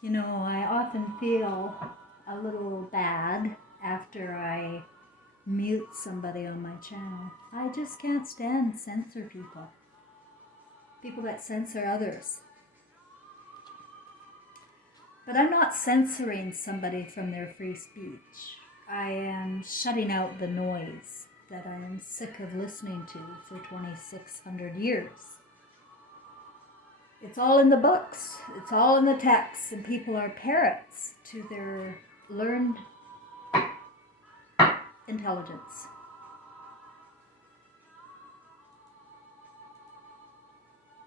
You know, I often feel a little bad after I mute somebody on my channel. I just can't stand censor people. People that censor others. But I'm not censoring somebody from their free speech. I am shutting out the noise that I am sick of listening to for 2,600 years. It's all in the books, it's all in the texts, and people are parrots to their learned intelligence.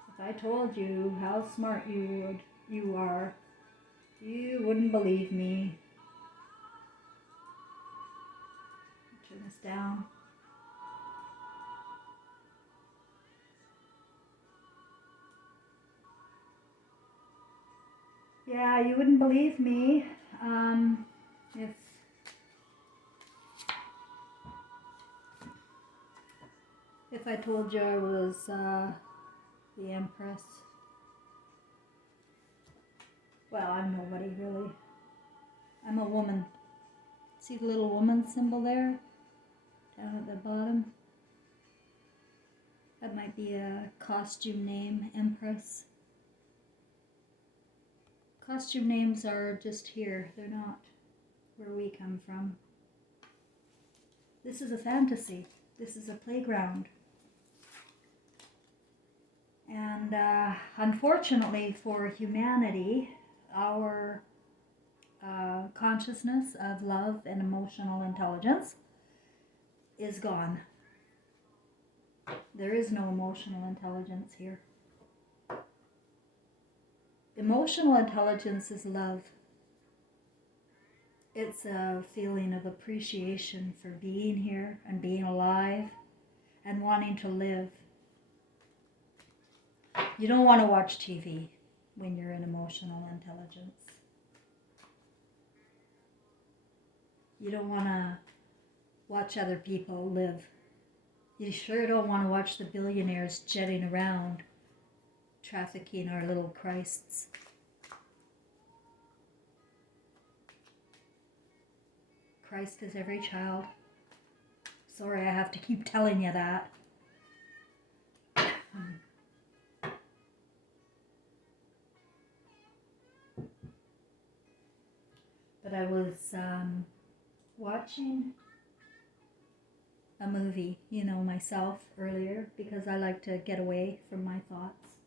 If I told you how smart you are, you wouldn't believe me. Turn this down. Yeah, you wouldn't believe me if I told you I was the Empress. Well, I'm nobody really. I'm a woman. See the little woman symbol there? Down at the bottom? That might be a costume name, Empress. Costume names are just here. They're not where we come from. This is a fantasy. This is a playground. And unfortunately for humanity, our consciousness of love and emotional intelligence is gone. There is no emotional intelligence here. Emotional intelligence is love. It's a feeling of appreciation for being here and being alive and wanting to live. You don't want to watch TV when you're in emotional intelligence. You don't want to watch other people live. You sure don't want to watch the billionaires jetting around, trafficking our little Christs. Christ is every child. Sorry, I have to keep telling you that. But I was watching a movie, myself earlier, because I like to get away from my thoughts.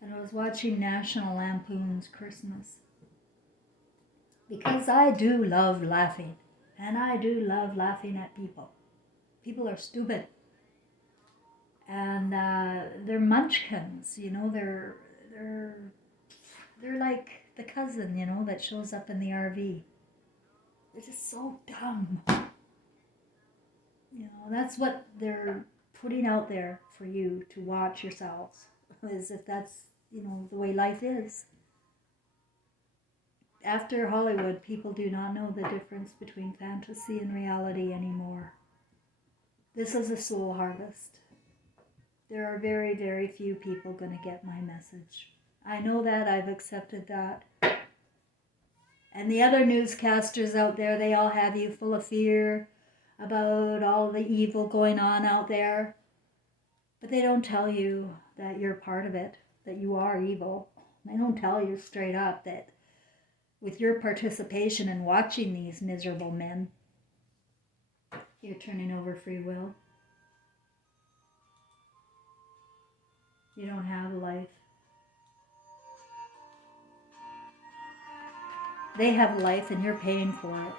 And I was watching National Lampoon's Christmas. Because I do love laughing. And I do love laughing at people. People are stupid. And they're munchkins, they're like the cousin, that shows up in the RV. They're just so dumb. That's what they're putting out there for you to watch yourselves, as if that's, the way life is. After Hollywood, people do not know the difference between fantasy and reality anymore. This is a soul harvest. There are very, very few people going to get my message. I know that. I've accepted that. And the other newscasters out there, they all have you full of fear about all the evil going on out there. But they don't tell you that you're part of it, that you are evil. They don't tell you straight up that with your participation in watching these miserable men, you're turning over free will. You don't have a life. They have a life and you're paying for it.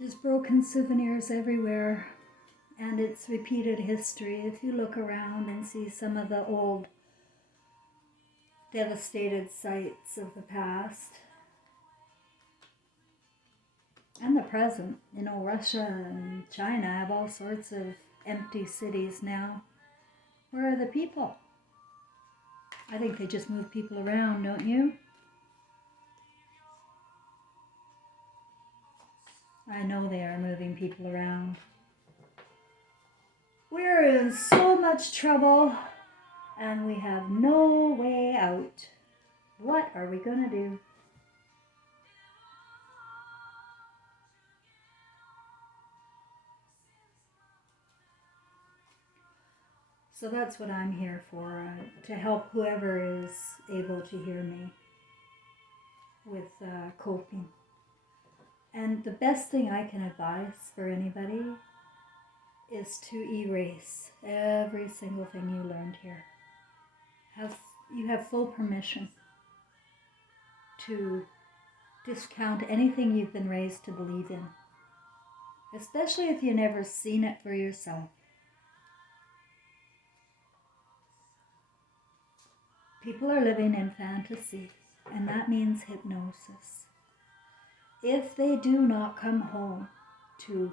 There's broken souvenirs everywhere, and it's repeated history. If you look around and see some of the old devastated sites of the past and the present, you know, Russia and China have all sorts of empty cities now. Where are the people? I think they just move people around, don't you? I know they are moving people around. We're in so much trouble and we have no way out. What are we going to do? So that's what I'm here for, to help whoever is able to hear me with coping. And the best thing I can advise for anybody is to erase every single thing you learned here. You have full permission to discount anything you've been raised to believe in, especially if you've never seen it for yourself. People are living in fantasy, and that means hypnosis. If they do not come home to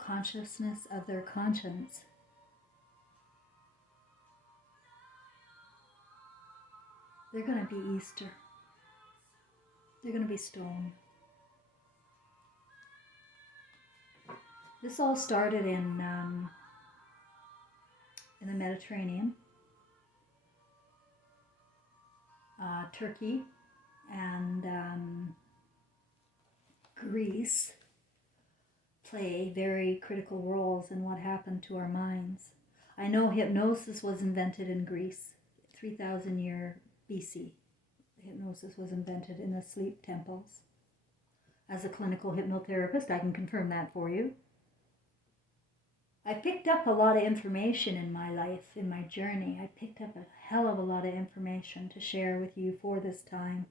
consciousness of their conscience, they're going to be Easter. They're going to be stoned. This all started in the Mediterranean, Turkey, and Greece play very critical roles in what happened to our minds. I know hypnosis was invented in Greece, 3,000 year BC. Hypnosis was invented in the sleep temples. As a clinical hypnotherapist, I can confirm that for you. I picked up a lot of information in my life, in my journey. I picked up a hell of a lot of information to share with you for this time.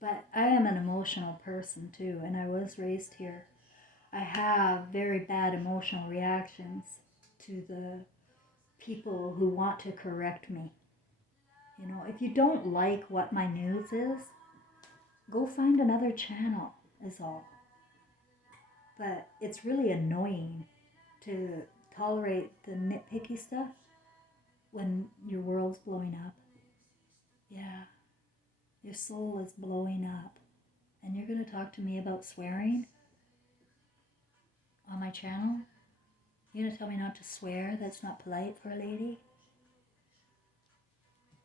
But I am an emotional person too, and I was raised here. I have very bad emotional reactions to the people who want to correct me. You know, if you don't like what my news is, go find another channel, is all. But it's really annoying to tolerate the nitpicky stuff when your world's blowing up. Yeah, your soul is blowing up. And you're going to talk to me about swearing on my channel? You're going to tell me not to swear? That's not polite for a lady?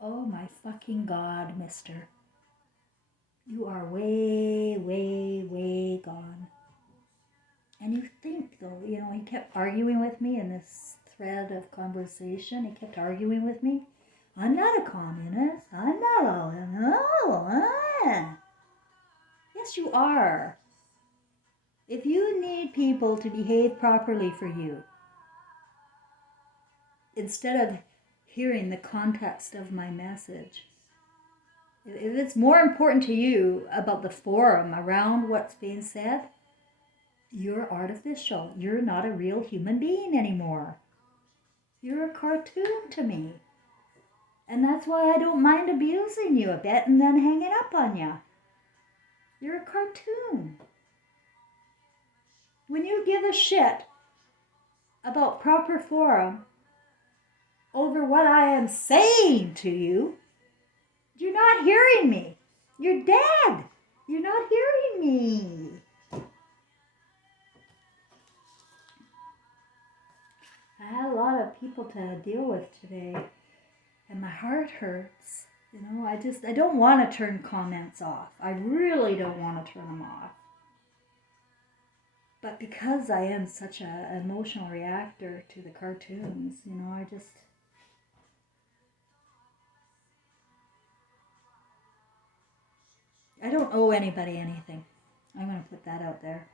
Oh my fucking God, mister. You are way, way, way gone. And you think, though, you know, he kept arguing with me in this thread of conversation. He kept arguing with me. I'm not a communist. I'm not all. No. Yes, you are. If you need people to behave properly for you, instead of hearing the context of my message, if it's more important to you about the forum around what's being said, you're artificial. You're not a real human being anymore. You're a cartoon to me. And that's why I don't mind abusing you a bit and then hanging up on you. You're a cartoon. When you give a shit about proper forum over what I am saying to you, you're not hearing me. You're dead. You're not hearing me. I had a lot of people to deal with today, and my heart hurts. You know, I don't want to turn comments off. I really don't want to turn them off. But because I am such an emotional reactor to the cartoons, you know, I don't owe anybody anything. I'm going to put that out there.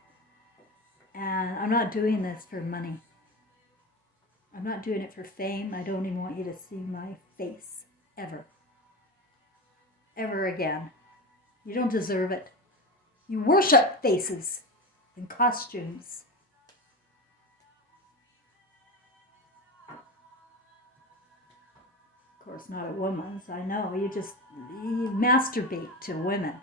And I'm not doing this for money. I'm not doing it for fame. I don't even want you to see my face ever. Ever again. You don't deserve it. You worship faces and costumes. Of course, not a woman's. I know. You masturbate to women.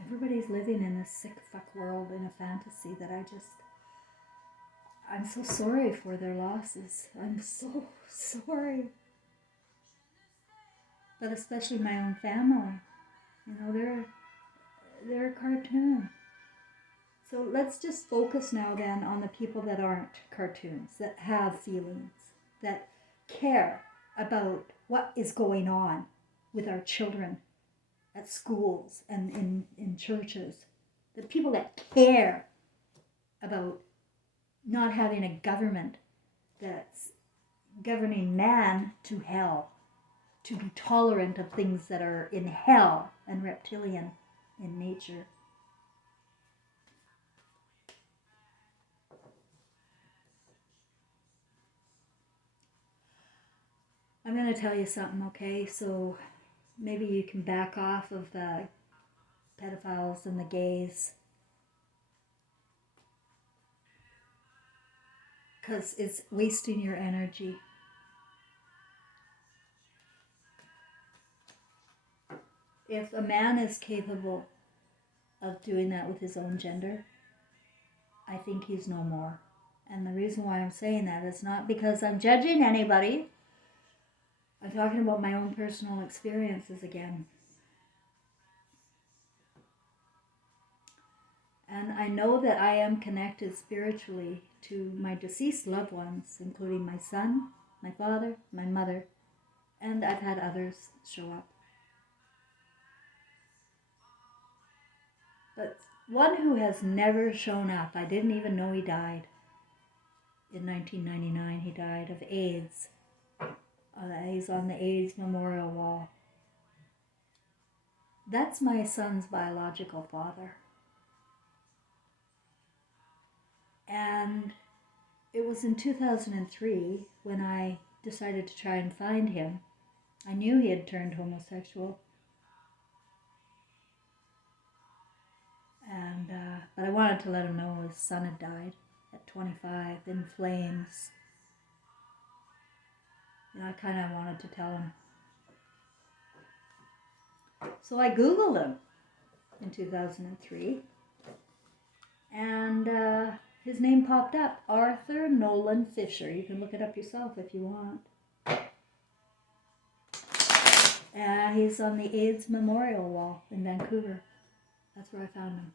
Everybody's living in a sick fuck world, in a fantasy that I'm so sorry for their losses. I'm so sorry. But especially my own family. You know, they're a cartoon. So let's just focus now then on the people that aren't cartoons, that have feelings, that care about what is going on with our children at schools and in churches. The people that care about not having a government that's governing man to hell, to be tolerant of things that are in hell and reptilian in nature. I'm going to tell you something, okay? So maybe you can back off of the pedophiles and the gays. Because it's wasting your energy. If a man is capable of doing that with his own gender, I think he's no more. And the reason why I'm saying that is not because I'm judging anybody. I'm talking about my own personal experiences again. And I know that I am connected spiritually to my deceased loved ones, including my son, my father, my mother, and I've had others show up. But one who has never shown up, I didn't even know he died. In 1999, he died of AIDS. He's on the AIDS memorial wall. That's my son's biological father. And it was in 2003 when I decided to try and find him. I knew he had turned homosexual. But I wanted to let him know his son had died at 25 in flames. And I kind of wanted to tell him. So I Googled him in 2003. And his name popped up, Arthur Nolan Fisher. You can look it up yourself if you want. He's on the AIDS memorial wall in Vancouver. That's where I found him.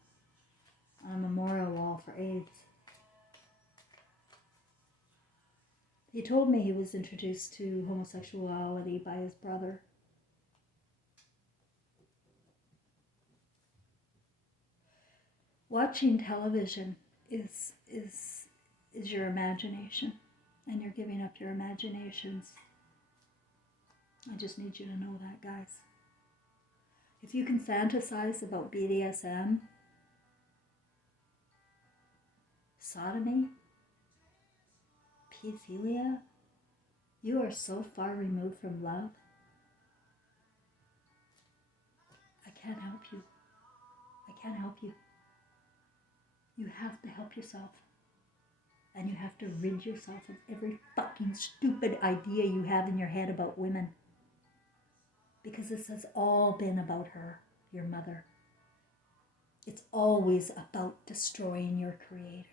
On a memorial wall for AIDS. He told me he was introduced to homosexuality by his brother. Watching television is your imagination, and you're giving up your imaginations. I just need you to know that, guys. If you can fantasize about BDSM, sodomy, pedophilia, you are so far removed from love. I can't help you. I can't help you. You have to help yourself. And you have to rid yourself of every fucking stupid idea you have in your head about women. Because this has all been about her, your mother. It's always about destroying your creator.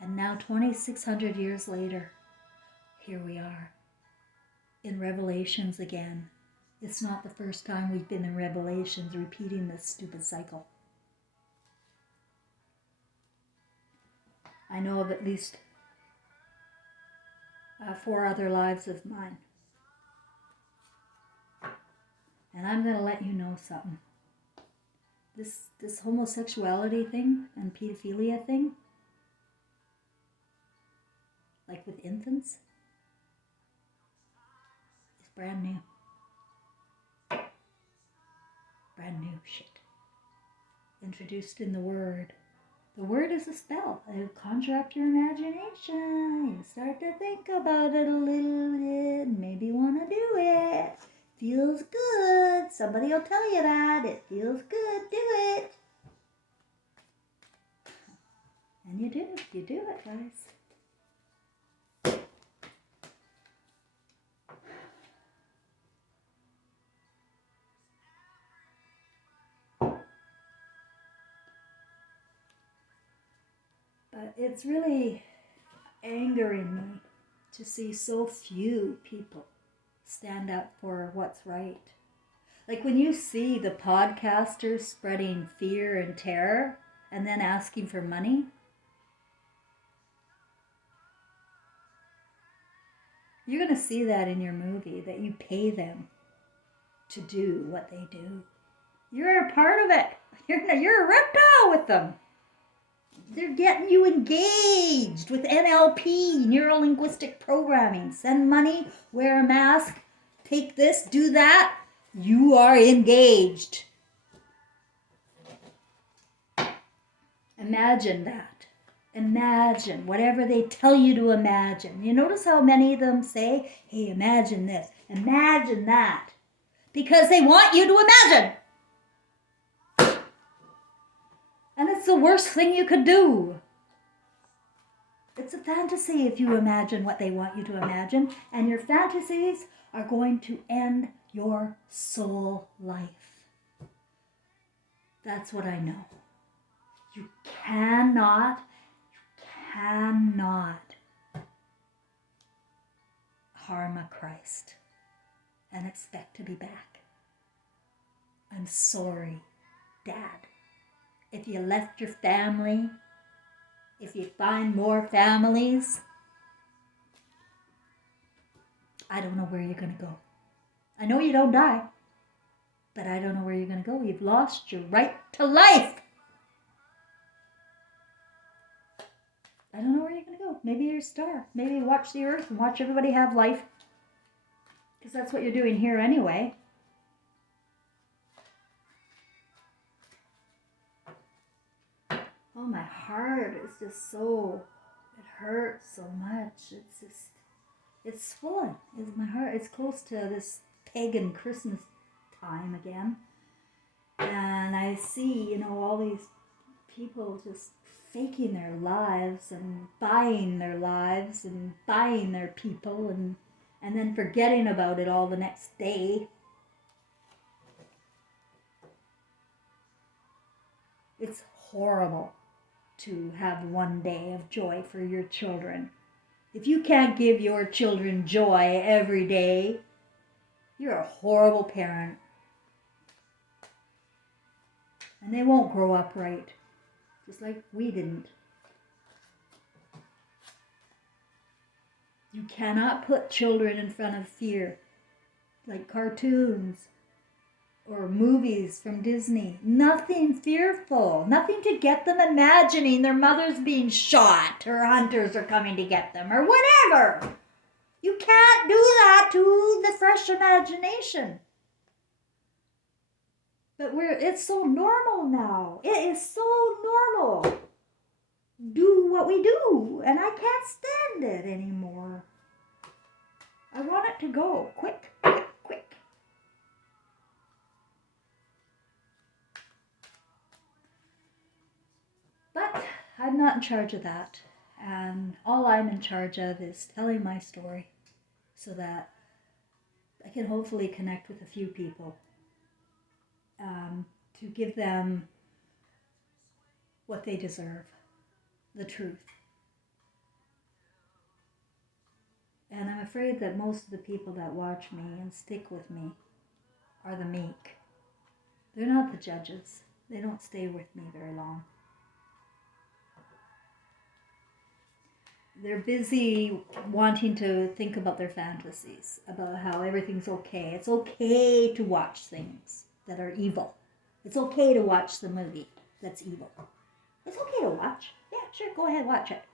And now 2,600 years later, here we are in Revelations again. It's not the first time we've been in Revelations repeating this stupid cycle. I know of at least 4 other lives of mine. And I'm going to let you know something. This homosexuality thing and pedophilia thing, like with infants, is brand new. Brand new shit. Introduced in the Word The word is a spell. It'll conjure up your imagination. You start to think about it a little bit. Maybe want to do it. Feels good. Somebody will tell you that. It feels good. Do it. And you do. You do it, guys. But it's really angering me to see so few people stand up for what's right. Like when you see the podcasters spreading fear and terror and then asking for money, you're going to see that in your movie, that you pay them to do what they do. You're a part of it. You're a reptile with them. They're getting you engaged with NLP, neuro-linguistic programming. Send money, wear a mask, take this, do that. You are engaged. Imagine that. Imagine whatever they tell you to imagine. You notice how many of them say, hey, imagine this, imagine that. Because they want you to imagine. And it's the worst thing you could do. It's a fantasy if you imagine what they want you to imagine. And your fantasies are going to end your soul life. That's what I know. You cannot harm a Christ and expect to be back. I'm sorry, Dad. If you left your family, if you find more families, I don't know where you're going to go. I know you don't die, but I don't know where you're going to go. You've lost your right to life. I don't know where you're going to go. Maybe you're a star. Maybe you watch the earth and watch everybody have life, because that's what you're doing here anyway. Oh, my heart is just so, it hurts so much. It's swollen. It's my heart. It's close to this pagan Christmas time again. And I see, all these people just faking their lives and buying their lives and buying their people and then forgetting about it all the next day. It's horrible to have one day of joy for your children. If you can't give your children joy every day, you're a horrible parent. And they won't grow up right, just like we didn't. You cannot put children in front of fear, like cartoons or movies from Disney. Nothing fearful. Nothing to get them imagining their mother's being shot or hunters are coming to get them or whatever. You can't do that to the fresh imagination. But it's so normal now. It is so normal. Do what we do, and I can't stand it anymore. I want it to go quick, quick, quick. But I'm not in charge of that, and all I'm in charge of is telling my story so that I can hopefully connect with a few people, to give them what they deserve, the truth. And I'm afraid that most of the people that watch me and stick with me are the meek. They're not the judges. They don't stay with me very long. They're busy wanting to think about their fantasies, about how everything's okay. It's okay to watch things that are evil. It's okay to watch the movie that's evil. It's okay to watch. Yeah, sure, go ahead, watch it.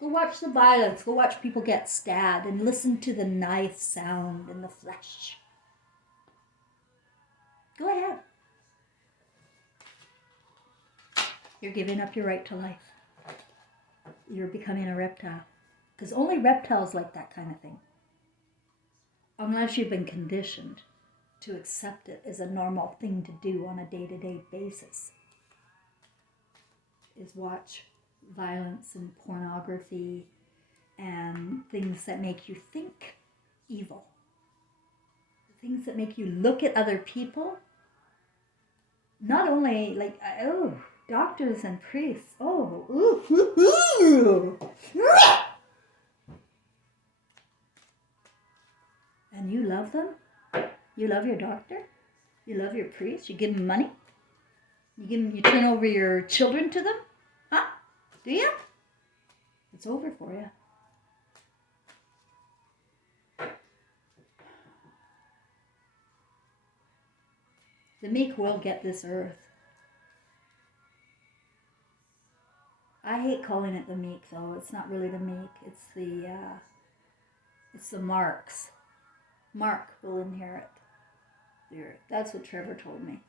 Go watch the violence. Go watch people get stabbed and listen to the knife sound in the flesh. Go ahead. You're giving up your right to life. You're becoming a reptile. Because only reptiles like that kind of thing. Unless you've been conditioned to accept it as a normal thing to do on a day-to-day basis. Is watch violence and pornography and things that make you think evil. Things that make you look at other people. Not only like, doctors and priests. And you love them? You love your doctor? You love your priest? You give them money? You turn over your children to them? Huh? Do you? It's over for you. The meek will get this earth. I hate calling it the meek, though. It's not really the meek. It's the marks. Mark will inherit the earth. That's what Trevor told me.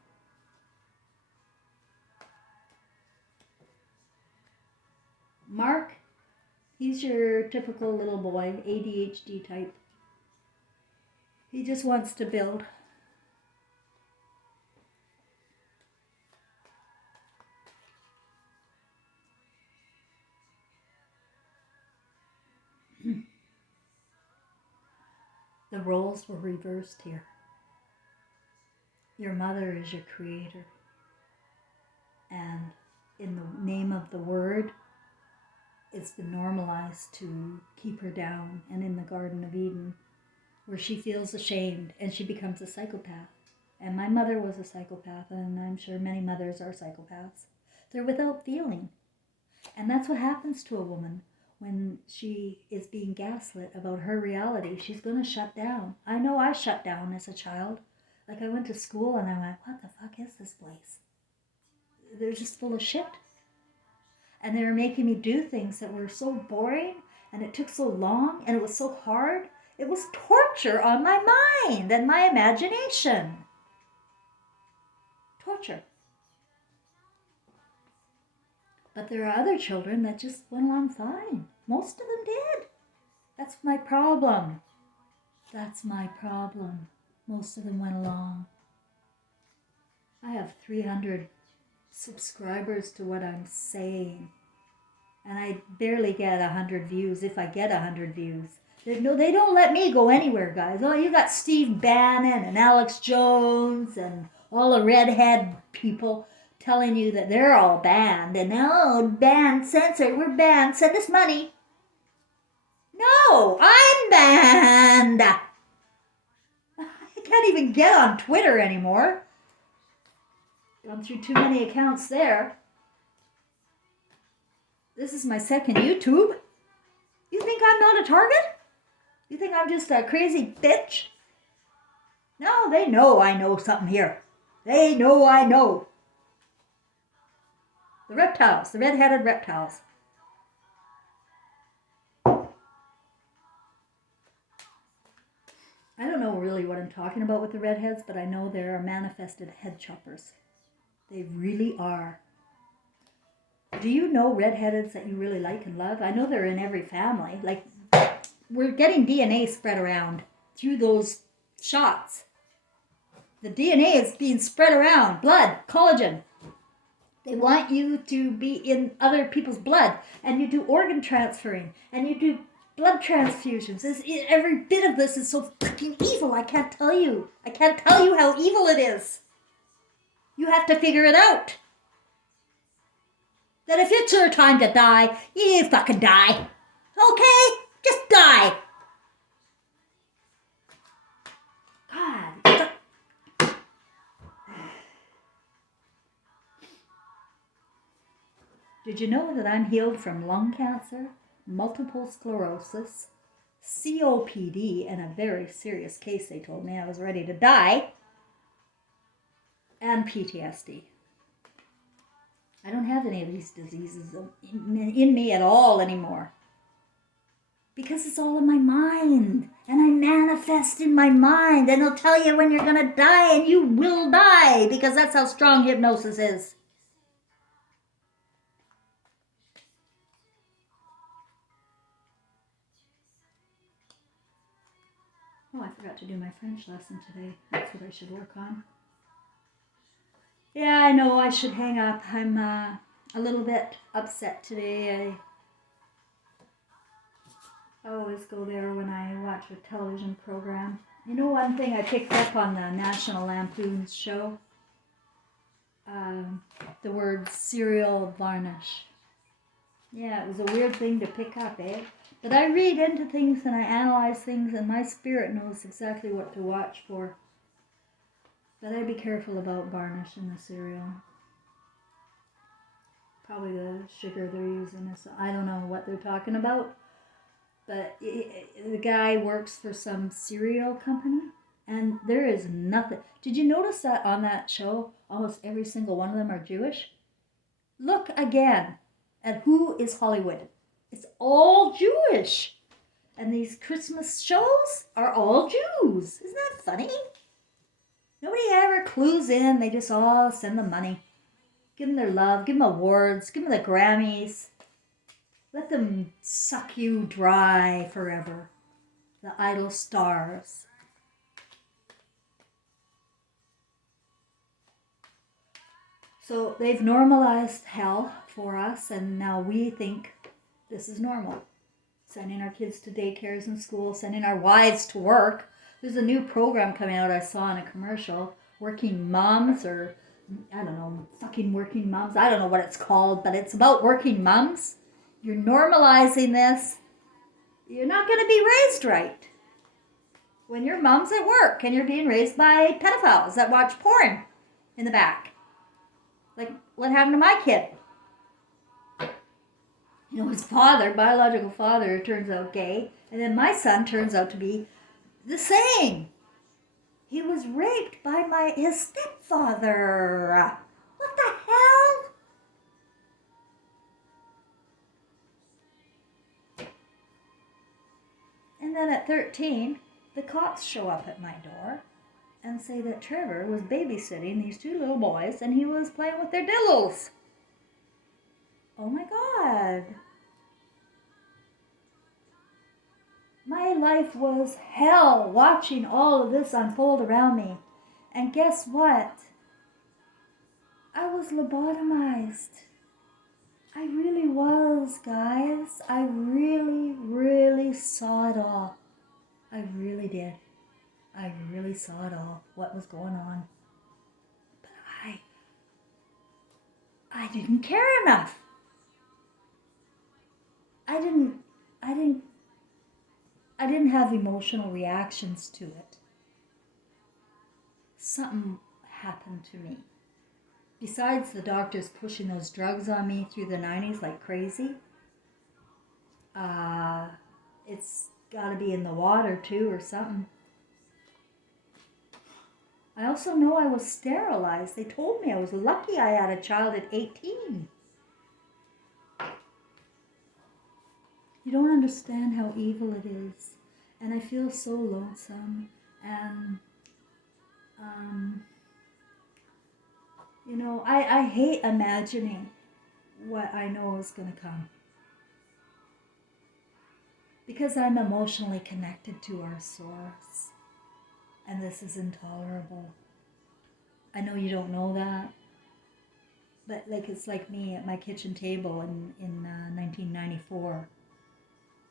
Mark, he's your typical little boy, ADHD type. He just wants to build. The roles were reversed here. Your mother is your creator. And in the name of the word, it's been normalized to keep her down. And in the Garden of Eden, where she feels ashamed and she becomes a psychopath. And my mother was a psychopath, and I'm sure many mothers are psychopaths. They're without feeling. And that's what happens to a woman. When she is being gaslit about her reality, she's going to shut down. I know I shut down as a child. Like I went to school and I went, what the fuck is this place? They're just full of shit. And they were making me do things that were so boring and it took so long and it was so hard. It was torture on my mind and my imagination. Torture. But there are other children that just went along fine. Most of them did. That's my problem. That's my problem. Most of them went along. I have 300 subscribers to what I'm saying. And I barely get 100 views, if I get 100 views. They don't let me go anywhere, guys. Oh, you got Steve Bannon and Alex Jones and all the redhead people telling you that they're all banned and banned, censored, we're banned, send us money. No, I'm banned. I can't even get on Twitter anymore. Gone through too many accounts there. This is my second YouTube. You think I'm not a target? You think I'm just a crazy bitch? No, they know I know something here. They know I know. The reptiles, the red-headed reptiles. I don't know really what I'm talking about with the redheads, but I know there are manifested head choppers. They really are. Do you know redheadeds that you really like and love? I know they're in every family. Like, we're getting DNA spread around through those shots. The DNA is being spread around. Blood, collagen. They want you to be in other people's blood, and you do organ transferring, and you do blood transfusions. Every bit of this is so fucking evil. I can't tell you. I can't tell you how evil it is. You have to figure it out. That if it's your time to die, you fucking die. Okay? Just die. God. Did you know that I'm healed from lung cancer, multiple sclerosis, COPD, and a very serious case they told me I was ready to die, and PTSD? I don't have any of these diseases in me at all anymore. Because it's all in my mind. And I manifest in my mind. And it'll tell you when you're going to die. And you will die. Because that's how strong hypnosis is. forgot to do my French lesson today. That's what I should work on. Yeah, I know I should hang up. I'm a little bit upset today. I always go there when I watch a television program. You know, one thing I picked up on the National Lampoon's show? The word cereal varnish. Yeah, it was a weird thing to pick up, eh? But I read into things and I analyze things, and my spirit knows exactly what to watch for. But I'd be careful about varnish in the cereal. Probably the sugar they're using is, I don't know what they're talking about. But the guy works for some cereal company, and there is nothing. Did you notice that on that show, almost every single one of them are Jewish? Look again at who is Hollywood. It's all Jewish. And these Christmas shows are all Jews. Isn't that funny? Nobody ever clues in. They just all send them money. Give them their love. Give them awards. Give them the Grammys. Let them suck you dry forever. The idol stars. So they've normalized hell for us, and now we think this is normal. Sending our kids to daycares and schools, sending our wives to work. There's a new program coming out I saw in a commercial. Working moms, or I don't know, fucking working moms. I don't know what it's called, but it's about working moms. You're normalizing this. You're not going to be raised right. When your mom's at work and you're being raised by pedophiles that watch porn in the back. Like what happened to my kid. You know, his father, biological father, turns out gay. And then my son turns out to be the same. He was raped by his stepfather. What the hell? And then at 13, the cops show up at my door and say that Trevor was babysitting these two little boys and he was playing with their diddles. Oh my God. My life was hell watching all of this unfold around me. And guess what? I was lobotomized. I really was, guys. I really, really saw it all. I really did. I really saw it all, what was going on. But I didn't care enough. I didn't have emotional reactions to it. Something happened to me. Besides the doctors pushing those drugs on me through the 90s like crazy, it's got to be in the water too or something. I also know I was sterilized. They told me I was lucky I had a child at 18. You don't understand how evil it is. And I feel so lonesome. And, you know, I hate imagining what I know is going to come. Because I'm emotionally connected to our source. And this is intolerable. I know you don't know that. But like it's like me at my kitchen table in 1994.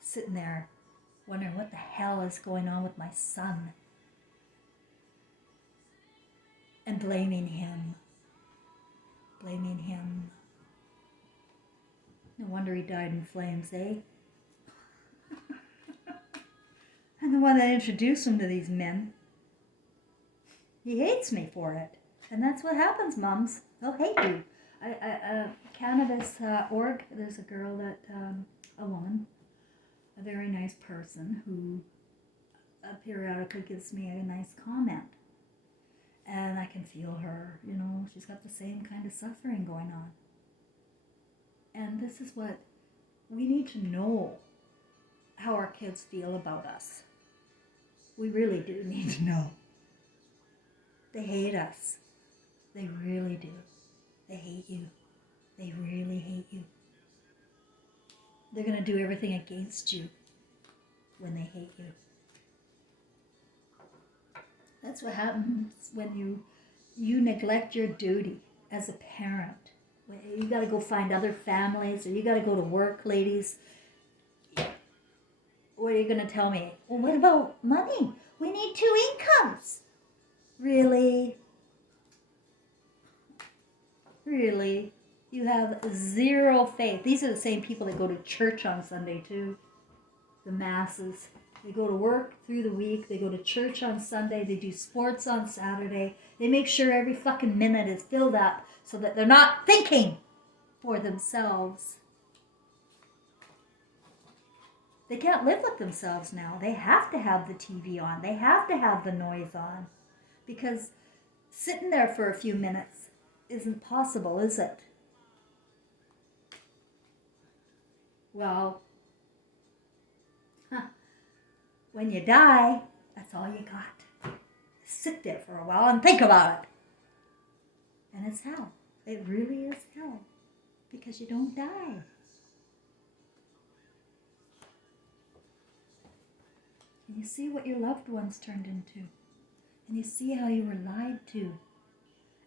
Sitting there wondering what the hell is going on with my son. And blaming him. Blaming him. No wonder he died in flames, eh? I'm the one that introduced him to these men. He hates me for it. And that's what happens, mums. They'll hate you. Cannabis org, there's a girl that, a woman, a very nice person who periodically gives me a nice comment. And I can feel her, you know, she's got the same kind of suffering going on. And this is what we need to know, how our kids feel about us. We really do need to know. They hate us. They really do. They hate you. They really hate you. They're going to do everything against you when they hate you. That's what happens when you neglect your duty as a parent. You got to go find other families, or you got to go to work, ladies. What are you going to tell me? Well, what about money? We need 2 incomes. Really? Really? You have zero faith. These are the same people that go to church on Sunday too. The masses. They go to work through the week. They go to church on Sunday. They do sports on Saturday. They make sure every fucking minute is filled up so that they're not thinking for themselves. They can't live with themselves now. They have to have the TV on. They have to have the noise on. Because sitting there for a few minutes isn't possible, is it? Well, when you die, that's all you got. Sit there for a while and think about it. And it's hell. It really is hell. Because you don't die. And you see what your loved ones turned into. And you see how you were lied to.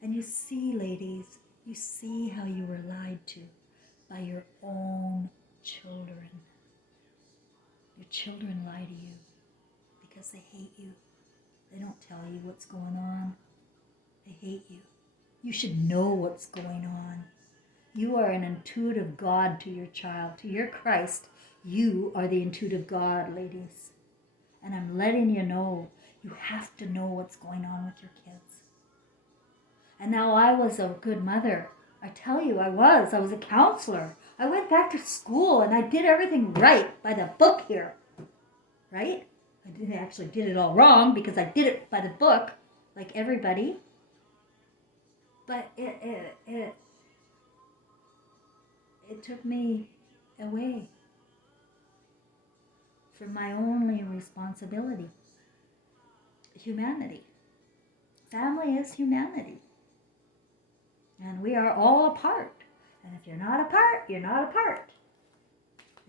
And you see, ladies, you see how you were lied to by your own children. Your children lie to you because they hate you. They don't tell you what's going on. They hate you. You should know what's going on. You are an intuitive God to your child, to your Christ. You are the intuitive God, ladies. And I'm letting you know, you have to know what's going on with your kids. And now I was a good mother. I tell you, I was a counselor. I went back to school and I did everything right by the book here. Right? I didn't actually did it all wrong because I did it by the book, like everybody. But it took me away from my only responsibility. Humanity. Family is humanity. And we are all a part. And if you're not a part, you're not a part.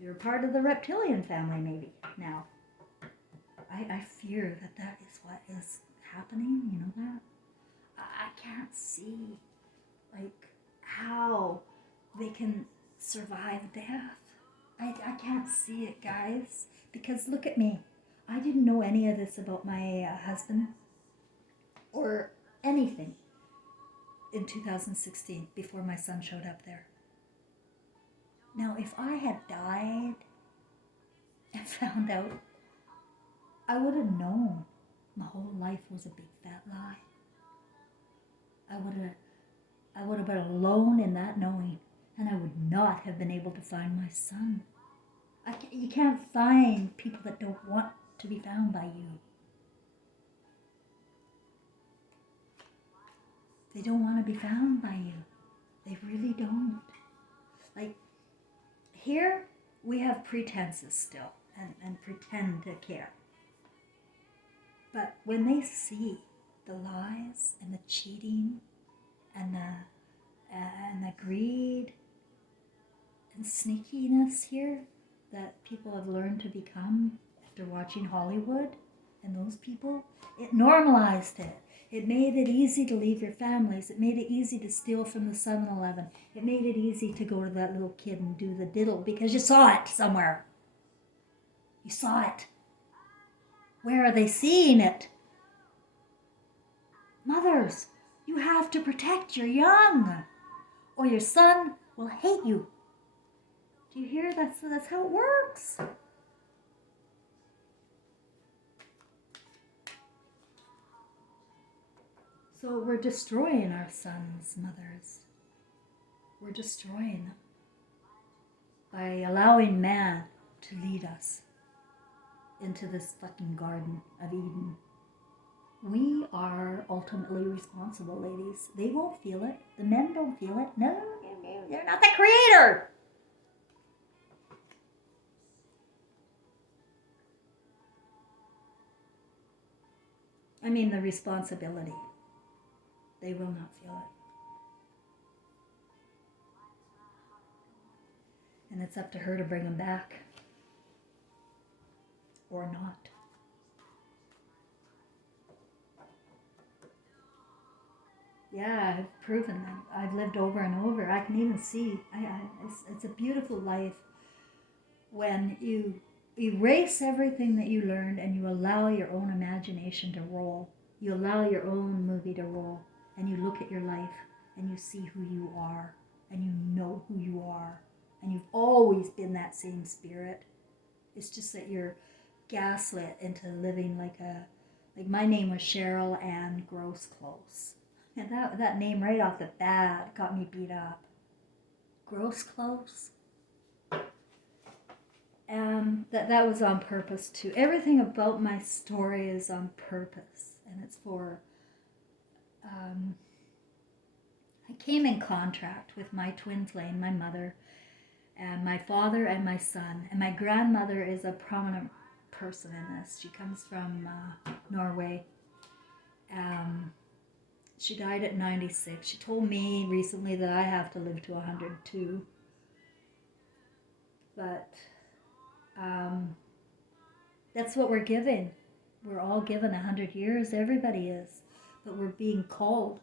You're part of the reptilian family maybe now. I fear that is what is happening, you know that? I can't see, like, how they can survive death. I can't see it, guys. Because look at me. I didn't know any of this about my husband or anything in 2016 before my son showed up there. Now, if I had died and found out, I would have known my whole life was a big fat lie. I would have been alone in that knowing, and I would not have been able to find my son. You can't find people that don't want to be found by you. They don't want to be found by you. They really don't. Like, here we have pretenses still and pretend to care. But when they see the lies and the cheating and the greed and sneakiness here that people have learned to become after watching Hollywood and those people, it normalized it. It made it easy to leave your families. It made it easy to steal from the 7-Eleven. It made it easy to go to that little kid and do the diddle because you saw it somewhere. You saw it. Where are they seeing it? Mothers, you have to protect your young, or your son will hate you. Do you hear? That's how it works. So we're destroying our sons, mothers. We're destroying them by allowing man to lead us into this fucking Garden of Eden. We are ultimately responsible, ladies. They won't feel it. The men don't feel it. No, they're not the creator. I mean the responsibility. They will not feel it. And it's up to her to bring them back. Or not. Yeah, I've proven that. I've lived over and over. I can even see. It's a beautiful life when you erase everything that you learned and you allow your own imagination to roll. You allow your own movie to roll, and you look at your life and you see who you are, and you know who you are, and you've always been that same spirit. It's just that you're gaslit into living like my name was Cheryl Ann Gross Close. And that name right off the bat got me beat up. Gross Close. And that was on purpose too. Everything about my story is on purpose, and it's for. I came in contract with my twin flame, my mother, and my father and my son, and my grandmother is a prominent person in this. She comes from Norway. She died at 96. She told me recently that I have to live to 102. But that's what we're given. We're all given 100 years. Everybody is. But we're being called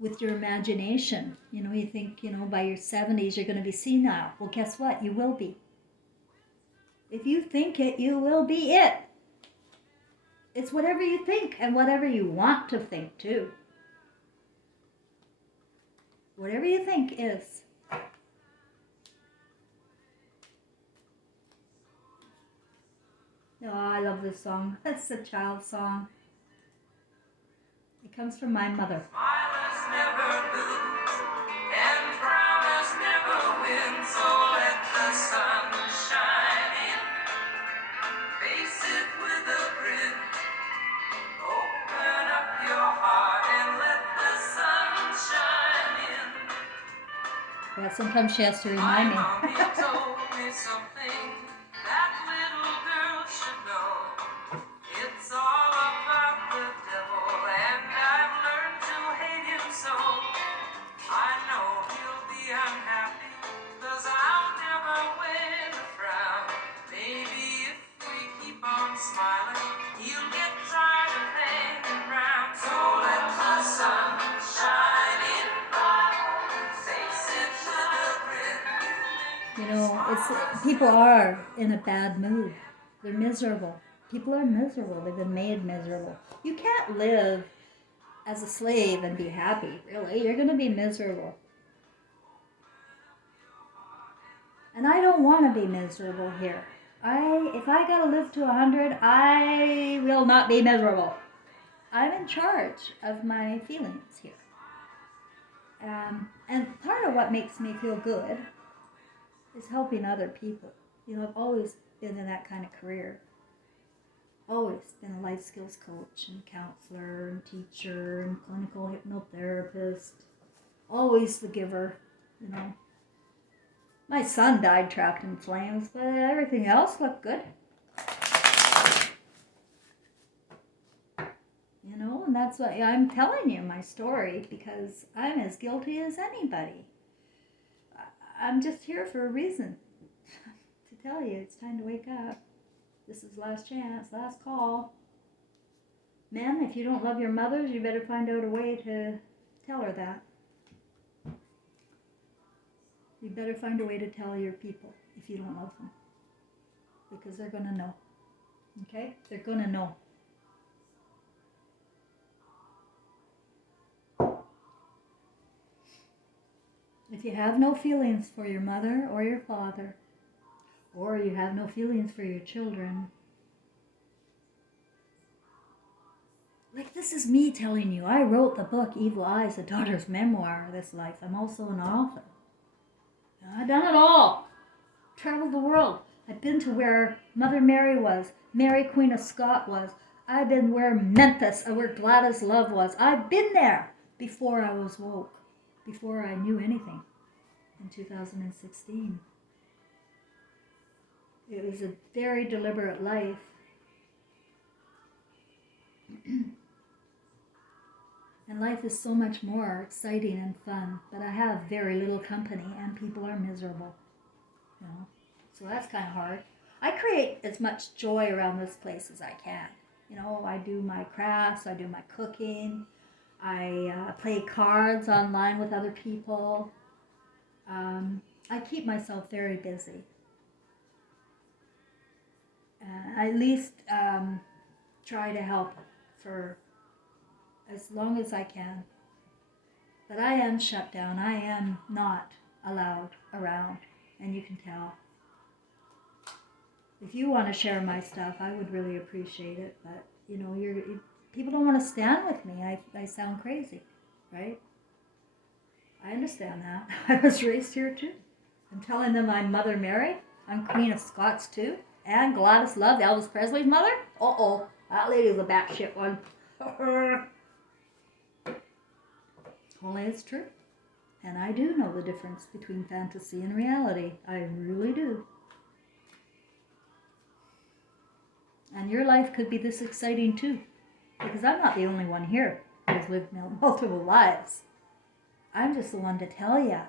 with your imagination. You know, you think, by your 70s you're going to be senile. Well, guess what? You will be. If you think it, you will be it. It's whatever you think and whatever you want to think, too. Whatever you think is. Oh, I love this song. It's a child song. It comes from my mother. Smilers never lose, and frowners never win, so let the sun shine in. Face it with a grin. Open up your heart and let the sun shine in. Yeah, sometimes she has to remind me. My mommy told me something that little girl should know. It's all about the devil, and I've learned to hate him so. I know he'll be unhappy, 'cause I'll never win a frown. Maybe if we keep on smiling, he'll get tired of hanging round. So let the sun shine in. Face it with a grin. It's people are in a bad mood. They're miserable. People are miserable. They've been made miserable. You can't live as a slave and be happy, really. You're going to be miserable. And I don't want to be miserable here. If I got to live to 100, I will not be miserable. I'm in charge of my feelings here. And part of what makes me feel good is helping other people. I've always been in that kind of career. Always been a life skills coach and counselor and teacher and clinical hypnotherapist. Always the giver, My son died trapped in flames, but everything else looked good. And that's why I'm telling you my story, because I'm as guilty as anybody. I'm just here for a reason. To tell you, it's time to wake up. This is last chance, last call. Men, if you don't love your mothers, you better find out a way to tell her that. You better find a way to tell your people if you don't love them. Because they're going to know. Okay? They're going to know. If you have no feelings for your mother or your father, or you have no feelings for your children, like, this is me telling you. I wrote the book Evil Eyes, A Daughter's Memoir of This Life. I'm also an author. I've done it all. Traveled the world. I've been to where Mother Mary was, Mary Queen of Scots was. I've been where Memphis, where Gladys Love was. I've been there before I was woke, before I knew anything in 2016. It was a very deliberate life. And life is so much more exciting and fun, but I have very little company and people are miserable. So that's kind of hard. I create as much joy around this place as I can. I do my crafts, I do my cooking, I play cards online with other people. I keep myself very busy. I at least try to help for as long as I can. But I am shut down. I am not allowed around, and you can tell. If you want to share my stuff, I would really appreciate it. But people don't want to stand with me. I sound crazy, right? I understand that. I was raised here too. I'm telling them I'm Mother Mary. I'm Queen of Scots too. And Gladys loved Elvis Presley's mother. Uh-oh, that lady's a batshit one. Only it's true. And I do know the difference between fantasy and reality. I really do. And your life could be this exciting too. Because I'm not the only one here who has lived multiple lives. I'm just the one to tell you.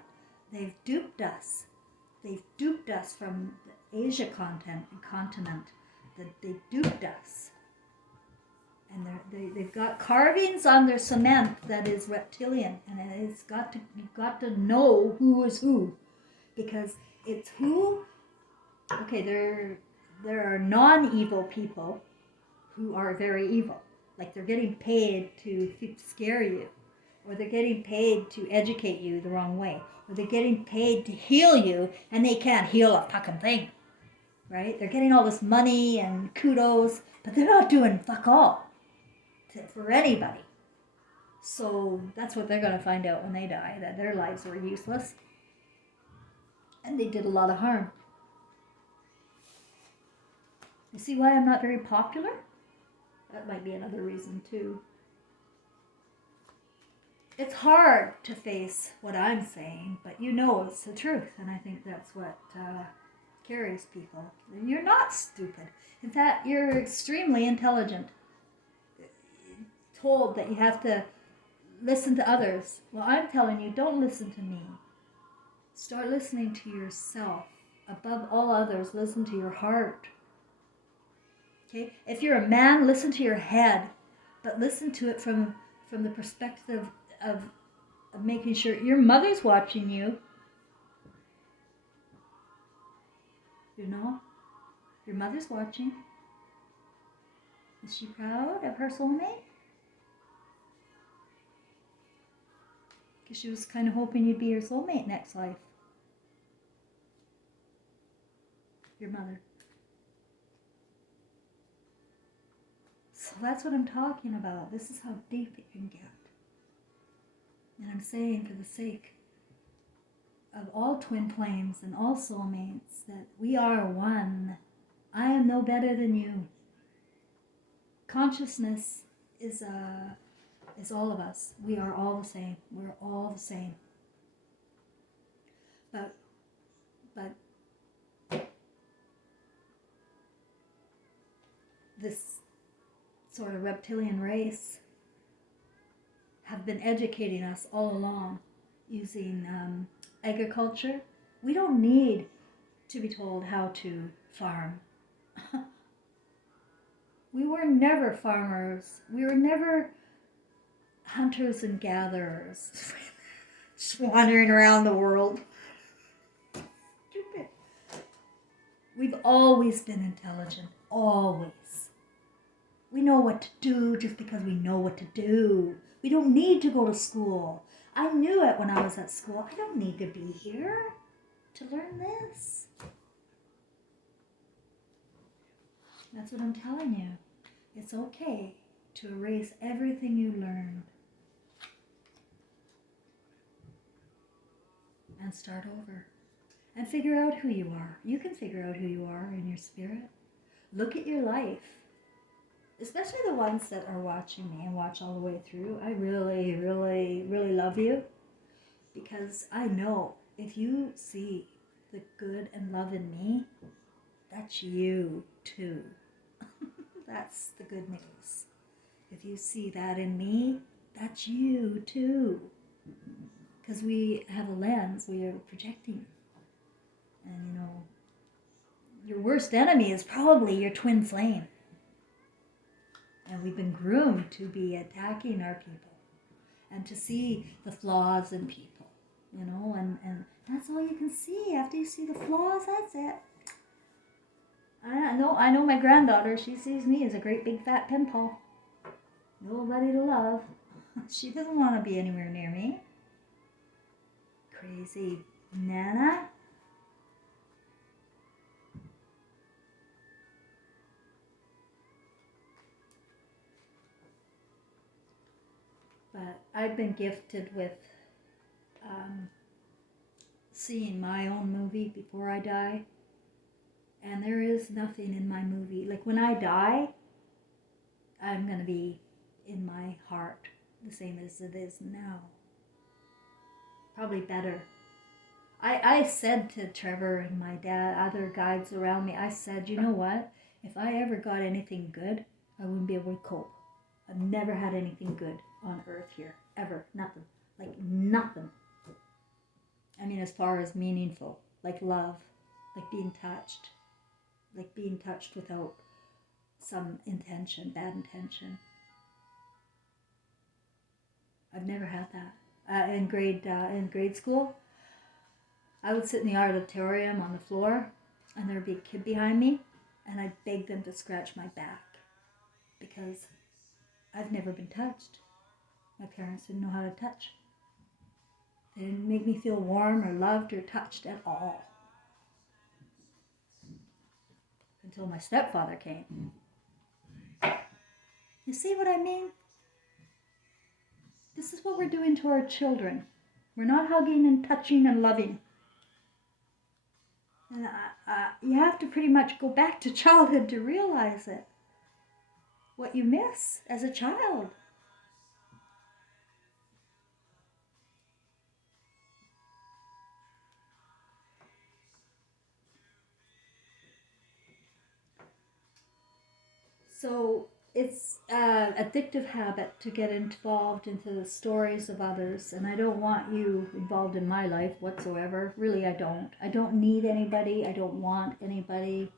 They've duped us. They've duped us from the Asia continent. They duped us. And they've got carvings on their cement that is reptilian. And you've got to know who is who. Because it's who... Okay, there are non-evil people who are very evil. Like they're getting paid to scare you. Or they're getting paid to educate you the wrong way. Or they're getting paid to heal you, and they can't heal a fucking thing. Right? They're getting all this money and kudos, but they're not doing fuck all for anybody. So that's what they're going to find out when they die, that their lives were useless. And they did a lot of harm. You see why I'm not very popular? That might be another reason too. It's hard to face what I'm saying, but it's the truth, and I think that's what carries people. You're not stupid. In fact, you're extremely intelligent. Told that you have to listen to others. Well, I'm telling you, don't listen to me. Start listening to yourself. Above all others, listen to your heart. Okay? If you're a man, listen to your head, but listen to it from the perspective of making sure your mother's watching you. Your mother's watching. Is she proud of her soulmate? Because she was kind of hoping you'd be her soulmate next life. Your mother. So that's what I'm talking about. This is how deep it can get. And I'm saying, for the sake of all twin flames and all soulmates, that we are one. I am no better than you. Consciousness is all of us. We are all the same. We're all the same. But this sort of reptilian race have been educating us all along using agriculture. We don't need to be told how to farm. We were never farmers. We were never hunters and gatherers. Just wandering around the world. Stupid. We've always been intelligent. Always. We know what to do just because we know what to do. We don't need to go to school. I knew it when I was at school. I don't need to be here to learn this. That's what I'm telling you. It's okay to erase everything you learned and start over. And figure out who you are. You can figure out who you are in your spirit. Look at your life. Especially the ones that are watching me and watch all the way through. I really, really, really love you. Because I know if you see the good and love in me, that's you too. That's the good news. If you see that in me, that's you too. Because we have a lens, we are projecting. And your worst enemy is probably your twin flame. And we've been groomed to be attacking our people. and to see the flaws in people, you know, and that's all you can see. After you see the flaws, that's it. I know my granddaughter, she sees me as a great big fat pimple. Nobody to love. She doesn't want to be anywhere near me. Crazy Nana. But I've been gifted with seeing my own movie before I die. And there is nothing in my movie. Like when I die, I'm going to be in my heart the same as it is now. Probably better. I said to Trevor and my dad, other guides around me, I said, you know what? If I ever got anything good, I wouldn't be able to cope. I've never had anything good on earth here. Ever. Nothing. Like nothing. I mean, as far as meaningful. Like love. Like being touched. Like being touched without some intention, bad intention. I've never had that. In grade school, I would sit in the auditorium on the floor, and there'd be a kid behind me, and I'd beg them to scratch my back because I've never been touched. My parents didn't know how to touch. They didn't make me feel warm or loved or touched at all. Until my stepfather came. You see what I mean? This is what we're doing to our children. We're not hugging and touching and loving. And you have to pretty much go back to childhood to realize it. What you miss as a child. So it's an addictive habit to get involved into the stories of others, and I don't want you involved in my life whatsoever. Really, I don't. I don't need anybody. I don't want anybody.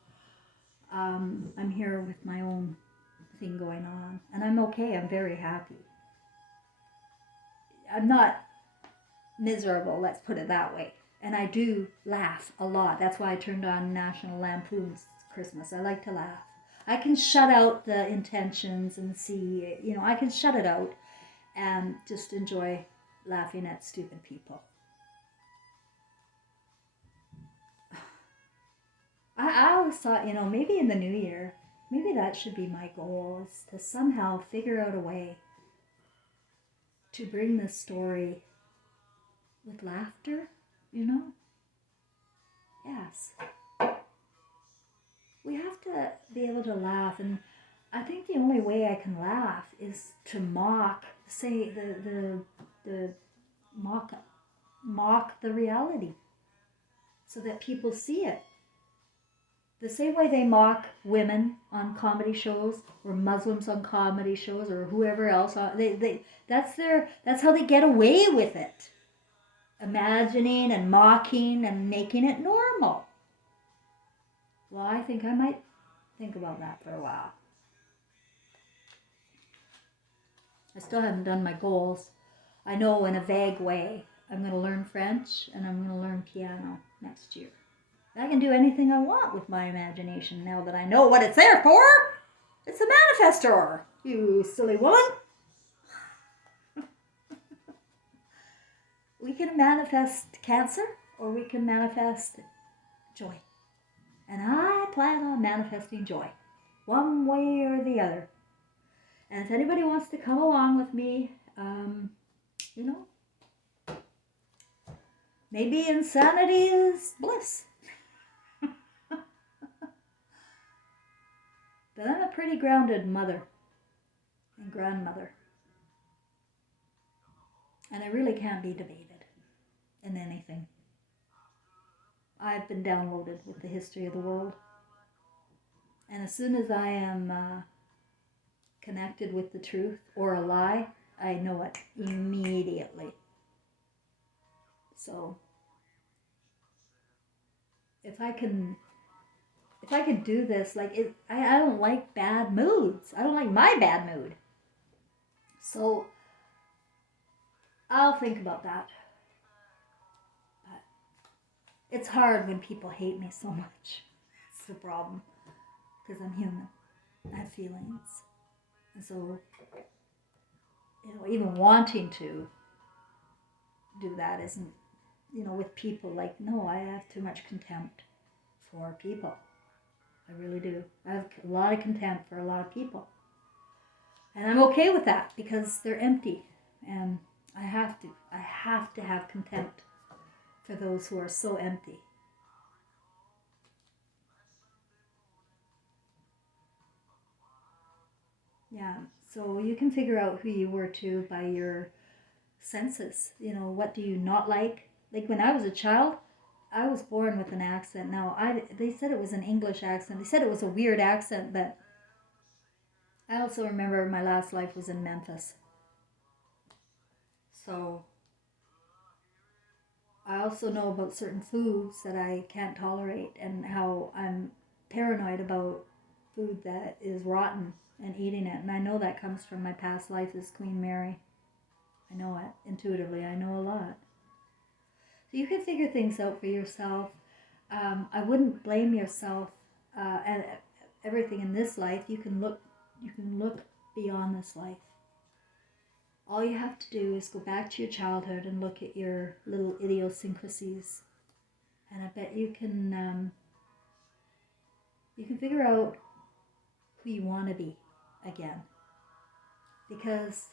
I'm here with my own thing going on, and I'm okay. I'm very happy. I'm not miserable, let's put it that way. And I do laugh a lot. That's why I turned on National Lampoon's Christmas. I like to laugh. I can shut out the intentions and see, you know, I can shut it out and just enjoy laughing at stupid people. I always thought, you know, maybe in the new year, maybe that should be my goal, is to somehow figure out a way to bring this story with laughter, you know? Yes. We have to be able to laugh, and I think the only way I can laugh is to mock, say the mock the reality, so that people see it. The same way they mock women on comedy shows, or Muslims on comedy shows, or whoever else. That's how they get away with it. Imagining and mocking and making it normal. Well, I think I might think about that for a while. I still haven't done my goals. I know in a vague way I'm going to learn French and I'm going to learn piano next year. I can do anything I want with my imagination now that I know what it's there for. It's a manifestor, you silly woman. We can manifest cancer or we can manifest joy. And I plan on manifesting joy, one way or the other. And if anybody wants to come along with me, you know, maybe insanity is bliss. But I'm a pretty grounded mother and grandmother. And I really can't be debated in anything. I've been downloaded with the history of the world. And as soon as I am connected with the truth or a lie, I know it immediately. So if I can do this, like I don't like bad moods. I don't like my bad mood. So I'll think about that. But it's hard when people hate me so much. It's the problem. Because I'm human. I have feelings. And so, even wanting to do that isn't, with people, like, no, I have too much contempt for people. I really do. I have a lot of contempt for a lot of people. And I'm okay with that because they're empty. And I have to have contempt for those who are so empty. Yeah, so you can figure out who you were too by your senses. What do you not like? Like when I was a child, I was born with an accent. Now, they said it was an English accent. They said it was a weird accent, but I also remember my last life was in Memphis. So I also know about certain foods that I can't tolerate and how I'm paranoid about food that is rotten and eating it. And I know that comes from my past life as Queen Mary. I know it intuitively. I know a lot. So you can figure things out for yourself. I wouldn't blame yourself at everything in this life. You can look beyond this life. All you have to do is go back to your childhood and look at your little idiosyncrasies, and I bet you can figure out who you want to be again. Because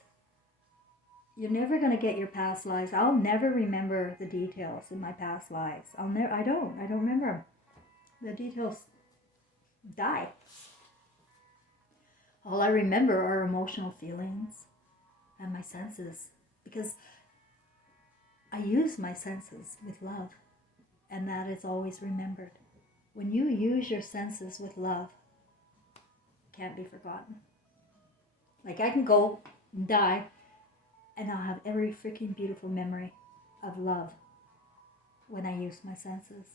you're never going to get your past lives. I'll never remember the details in my past lives. I don't remember them. The details die. All I remember are emotional feelings and my senses, because I use my senses with love, and that is always remembered. When you use your senses with love, it can't be forgotten. Like I can go and die, and I'll have every freaking beautiful memory of love when I use my senses.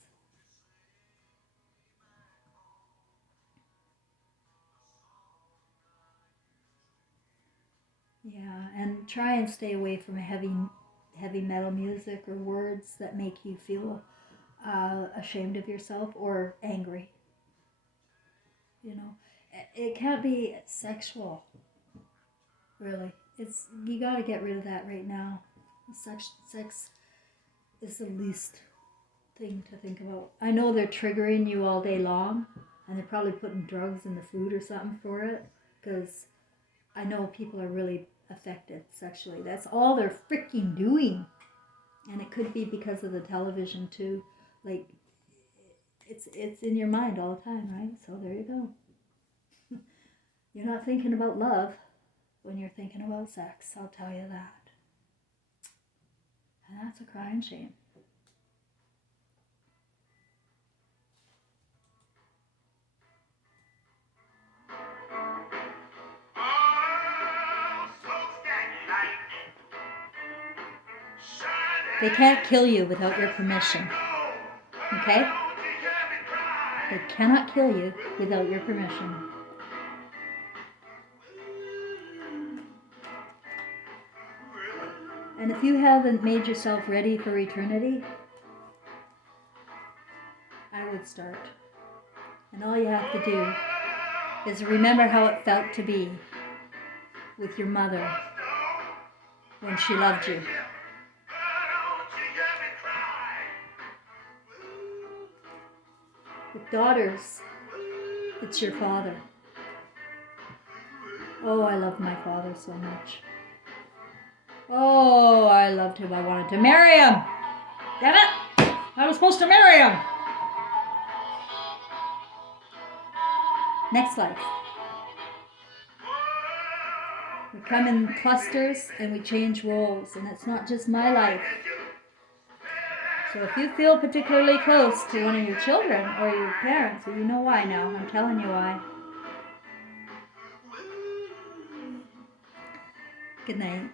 Yeah, and try and stay away from heavy metal music or words that make you feel ashamed of yourself or angry. It can't be sexual, really. You got to get rid of that right now. Sex is the least thing to think about. I know they're triggering you all day long, and they're probably putting drugs in the food or something for it, because I know people are really affected sexually. That's all they're freaking doing. And it could be because of the television too. Like, it's in your mind all the time, right? So there you go. You're not thinking about love when you're thinking about sex, I'll tell you that. And that's a crying shame. They can't kill you without your permission. Okay? They cannot kill you without your permission. And if you haven't made yourself ready for eternity, I would start. And all you have to do is remember how it felt to be with your mother when she loved you. With daughters, it's your father. Oh, I love my father so much. Oh, I loved him. I wanted to marry him. Damn it! I was supposed to marry him. Next life. We come in clusters and we change roles, and it's not just my life. So if you feel particularly close to one of your children or your parents, well, you know why now. I'm telling you why. Good night.